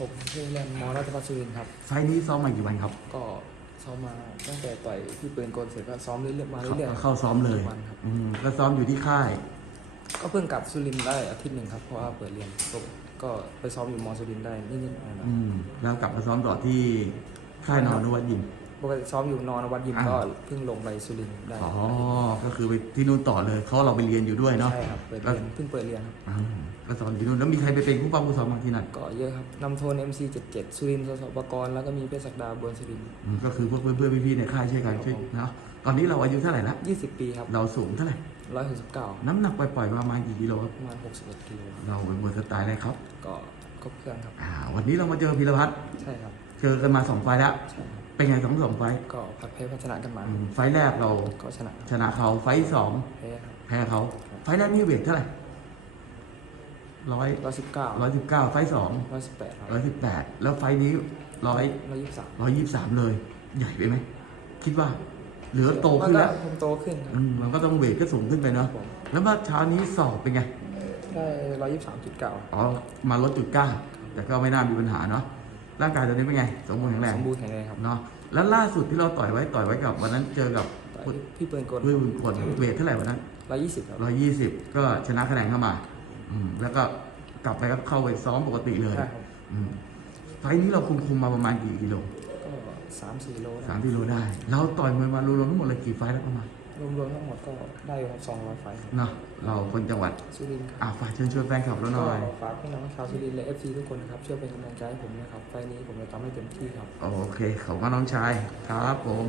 ผมชื่อเล่นมอราชพัฒสุรินทร์ครับ ไฟล์นี้ซ้อมมากี่วันครับ ก็ซ้อมมาตั้งแต่ต่อยที่ปืนกลเสร็จก็ซ้อมเรื่อยๆมาเรื่อยๆเข้าซ้อมเลยวันครับอืมก็ซ้อมอยู่ที่ค่าย ก็เพิ่งกลับสุรินทร์ได้อาทิตย์หนึ่งครับเพราะว่าเปิดเรียนก็ก็ไปซ้อมอยู่มอสุรินทร์ได้นิดๆหน่อยอืมแล้วกลับมาซ้อมต่อที่ค่ายนอนนวัดยิมๆ ปกติซ้อมอยู่นอนวัดยิมอ่าก็เพิ่งลงไปสุรินทร์ได้อ๋อ ก็คือไปที่นู่นต่อเลยเขาเราไปเรียนอยู่ด้วยเนาะใช่ครับเปิดเรียนเพิ่งเปิดเรียนครับอ่าก็สอนอยู่นู่นแล้วมีใครไปเป็นผู้ป้องผู้ซ้อมบางที่นั่นก็เยอะครับนำโทน MC77 สุรินทร์สสปกรณ์แล้วก็มีเพชรศักดาบวนสุรินทร์อืมก็คือพวกเพื่อนเพื่อนๆพี่ๆในค่ายช่วยกันช่วยเนาะตอนนี้เราอายุเท่าไหร่ละ20 ปีครับเราสูงเท่าไหร่169น้ำหนักปล่อยๆประมาณกี่กิโลครับประมาณ61กิโลเราเป็นมวยสไตล์อะไรครับ ก็ครบเครื่องครับ อ่า วันนี้เรามาเจอพีรพัฒน์ใช่ครับ เจอกันมาสองไฟล์แล้วใช่ครับ เป็นไงสองสองไฟล์ก็พัดแพ้พัฒนากันมา อืมไฟล์แรกเราก็ชนะชนะเขาไฟล์สองแพ้ครับแพ้เขาไฟล์แรกนี่เวทเท่าไหร่ร้อยร้อยสิบเก้าร้อยสิบเก้าไฟล์สองร้อยสิบแปดครับร้อยสิบแปดแล้วไฟล์นี้ร้อยร้อยยี่สิบสามร้อยยี่สิบสามเลย ใหญ่ไปไหมคิดว่า เหลือโตขึ้นแล้วผมโตขึ้นครับอืมมันก็ต้องเวทก็สูงขึ้นไปครัเนาะบผมแล้วเมื่อเช้านี้สอบเป็นไง ได้ร้อยยี่สิบสามจุดเก้าอ๋อมาลดจุดเก้าแต่ก็ไม่น่ามีปัญหาเนาะ ร่างกายตอนนี้เป็นไง สมบูรณ์แข็งแรงสมบูรณ์แข็งแรงครับเนาะแล้วล่าสุดที่เราต่อยไว้ต่อยไว้กับวันนั้นเจอกับต่อยพี่เปิลกลด้วยบุญผลเวทเท่าไหร่วันนั้นร้อยยี่สิบครับร้อยยี่สิบก็ชนะคะแนนเข้ามา อืมแล้วก็กลับไปก็เข้าไปซ้อมปกติเลยใช่ครับอืมไฟล์นี้เราคุมคุมมาประมาณกี่กิโลก็ สามสี่โลนะสามกิโลได้ เราต่อยมวยมารวมๆทั้งหมดเลยกี่ไฟล์แล้วประมาณรวมๆทั้งหมดก็ได้อยู่ครับสองร้อยไฟล์ครับเนาะเราคนจังหวัดสุรินทร์ครับอ่าฝากเชิญชวนแฟนคลับเราหก็น่อยฝากพี่น้องชาวสุรินทร์และเอฟซีทุกคนนะครับช่วยเป็นกำลังใจให้ผมนะครับไฟล์นี้ผมจะทำให้เต็มที่ครับ โอเคขอบคุณน้องชาย ครับผม